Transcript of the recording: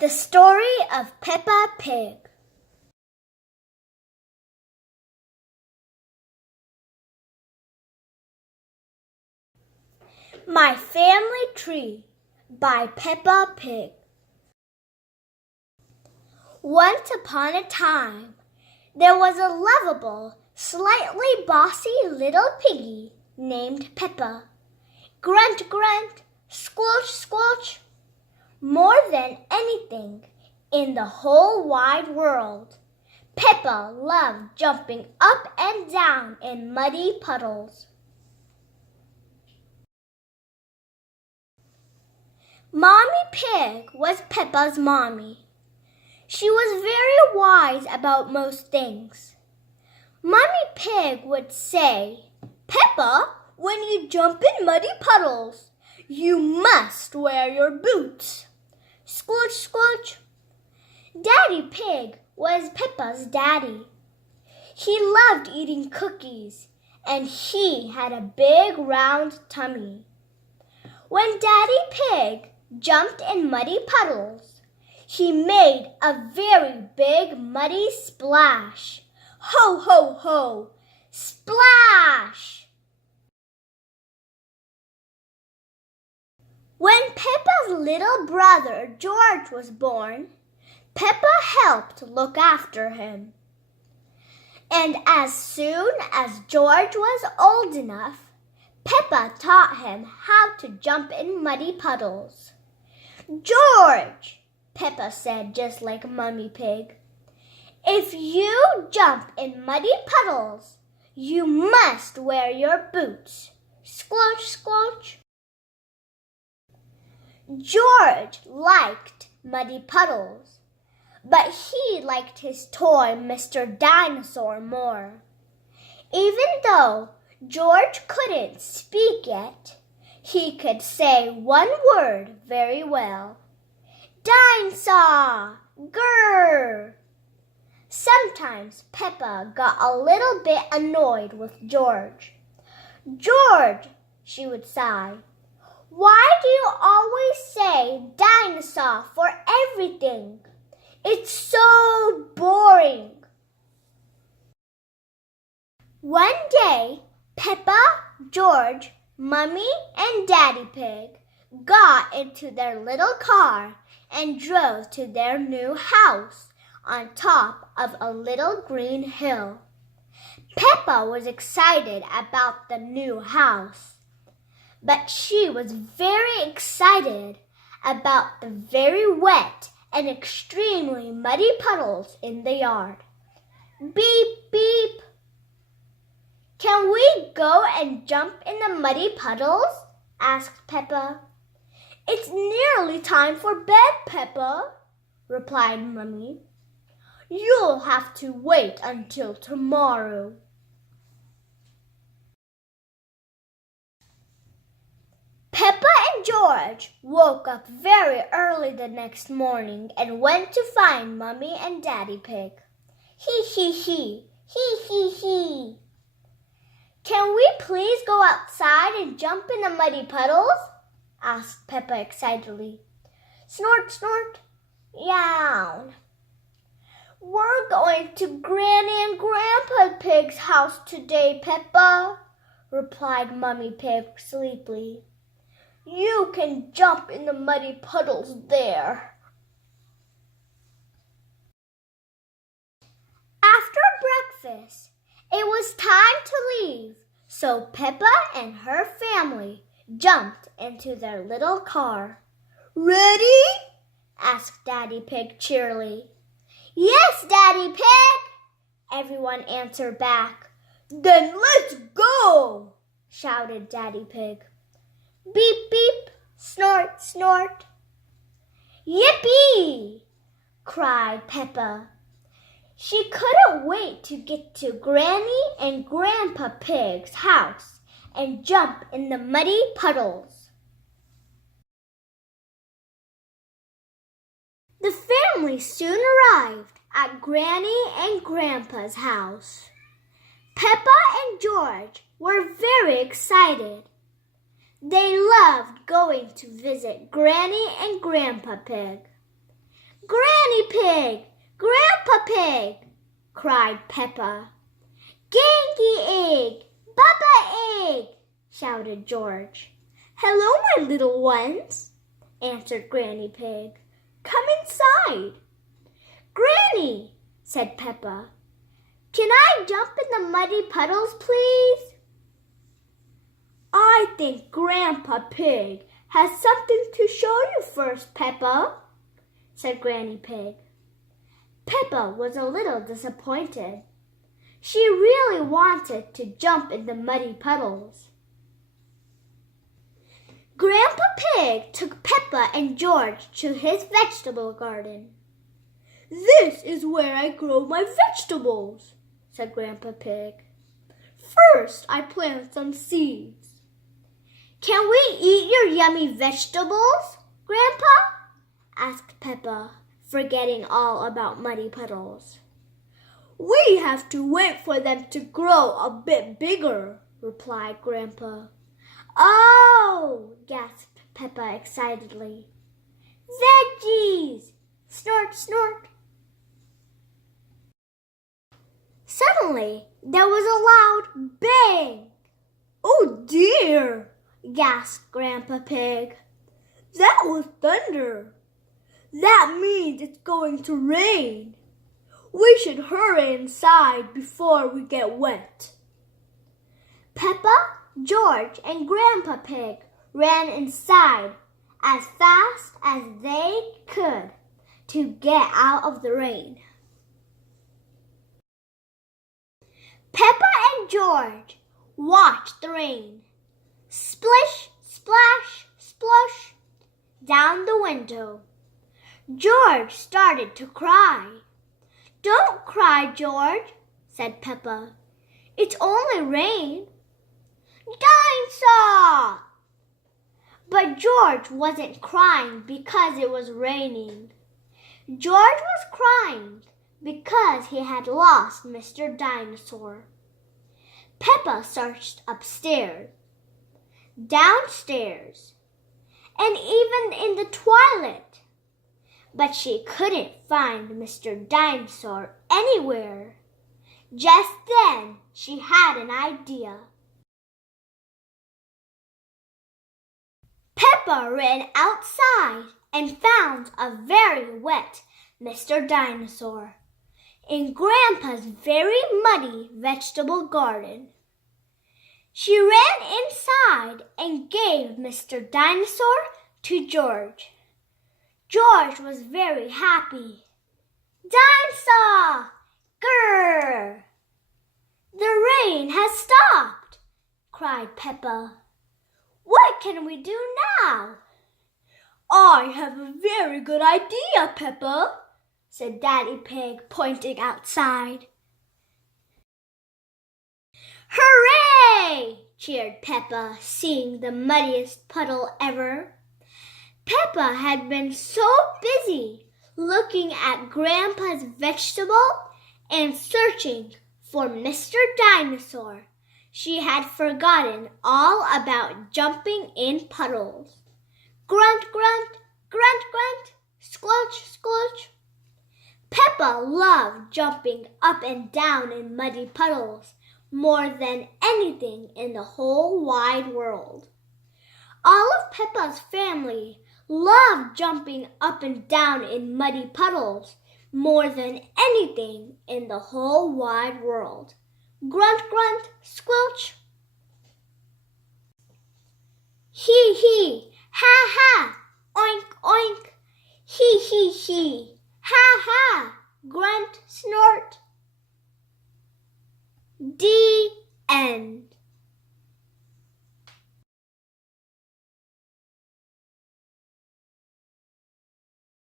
The story of Peppa Pig. My Family Tree by Peppa Pig. Once upon a time, there was a lovable, slightly bossy little piggy named Peppa. Grunt, grunt, squelch, squelch. More than anything in the whole wide world, Peppa loved jumping up and down in muddy puddles. Mommy Pig was Peppa's mommy. She was very wise about most things. Mommy Pig would say, "Peppa, when you jump in muddy puddles, you must wear your boots." Squelch, squelch. Daddy Pig was Peppa's daddy. He loved eating cookies, and he had a big round tummy. When Daddy Pig jumped in muddy puddles, he made a very big muddy splash. Ho, ho, ho! Splash! When Peppa's little brother George was born, Peppa helped look after him. And as soon as George was old enough, Peppa taught him how to jump in muddy puddles. "George," Peppa said just like Mummy Pig, "if you jump in muddy puddles, you must wear your boots." Squelch, squelch. George liked muddy puddles, but he liked his toy Mr. Dinosaur more. Even though George couldn't speak yet, he could say one word very well. Dinosaur! Grrr! Sometimes Peppa got a little bit annoyed with George. "George," she would sigh, "why do you always say dinosaur for everything? It's so boring." One day, Peppa, George, Mummy, and Daddy Pig got into their little car and drove to their new house on top of a little green hill. Peppa was excited about the new house, but she was very excited about the very wet and extremely muddy puddles in the yard. Beep, beep. "Can we go and jump in the muddy puddles?" asked Peppa. "It's nearly time for bed, Peppa," replied Mummy. "You'll have to wait until tomorrow." Peppa and George woke up very early the next morning and went to find Mummy and Daddy Pig. Hee, hee, hee, hee, hee, hee. "Can we please go outside and jump in the muddy puddles?" asked Peppa excitedly. Snort, snort, yawn. "We're going to Granny and Grandpa Pig's house today, Peppa," replied Mummy Pig sleepily. "You can jump in the muddy puddles there." After breakfast, it was time to leave, so Peppa and her family jumped into their little car. "Ready?" asked Daddy Pig cheerily. "Yes, Daddy Pig!" everyone answered back. "Then let's go!" shouted Daddy Pig. Beep, beep, snort, snort. "Yippee!" cried Peppa. She couldn't wait to get to Granny and Grandpa Pig's house and jump in the muddy puddles. The family soon arrived at Granny and Grandpa's house. Peppa and George were very excited. They loved going to visit Granny and Grandpa Pig. Granny Pig! Grandpa Pig! cried Peppa. Ganky Egg! Baba Egg! shouted George. Hello, my little ones, answered Granny Pig. Come inside. Granny, said Peppa, can I jump in the muddy puddles, please? I think Grandpa Pig has something to show you first, Peppa, said Granny Pig. Peppa was a little disappointed. She really wanted to jump in the muddy puddles. Grandpa Pig took Peppa and George to his vegetable garden. This is where I grow my vegetables, said Grandpa Pig. First, I plant some seeds. Can we eat your yummy vegetables, Grandpa? asked Peppa, forgetting all about muddy puddles. We have to wait for them to grow a bit bigger, replied Grandpa. Oh, gasped Peppa excitedly. Veggies! Snort, snort. Suddenly, there was a loud bang. Oh dear, gasped Grandpa Pig. That was thunder. That means it's going to rain. We should hurry inside before we get wet. Peppa, George, and Grandpa Pig ran inside as fast as they could to get out of the rain. Peppa and George watched the rain splish, splash, splosh down the window. George started to cry. Don't cry, George, said Peppa. It's only rain. Dinosaur! But George wasn't crying because it was raining. George was crying because he had lost Mr. Dinosaur. Peppa searched upstairs, downstairs, and even in the toilet. But she couldn't find Mr. Dinosaur anywhere. Just then, she had an idea. Peppa ran outside and found a very wet Mr. Dinosaur in Grandpa's very muddy vegetable garden. She ran inside and gave Mr. Dinosaur to George. George was very happy. Dinosaur! Grrr! The rain has stopped, cried Peppa. What can we do now? I have a very good idea, Peppa, said Daddy Pig, pointing outside. Hooray! cheered Peppa, seeing the muddiest puddle ever. Peppa had been so busy looking at Grandpa's vegetable and searching for Mr. Dinosaur, she had forgotten all about jumping in puddles. Grunt, grunt, grunt, grunt, squelch, squelch. Peppa loved jumping up and down in muddy puddles more than anything in the whole wide world. All of Peppa's family loved jumping up and down in muddy puddles more than anything in the whole wide world. Grunt, grunt, squelch. Hee, hee, ha, ha, oink, oink. Hee, hee, hee, ha, ha, grunt, snort. The end.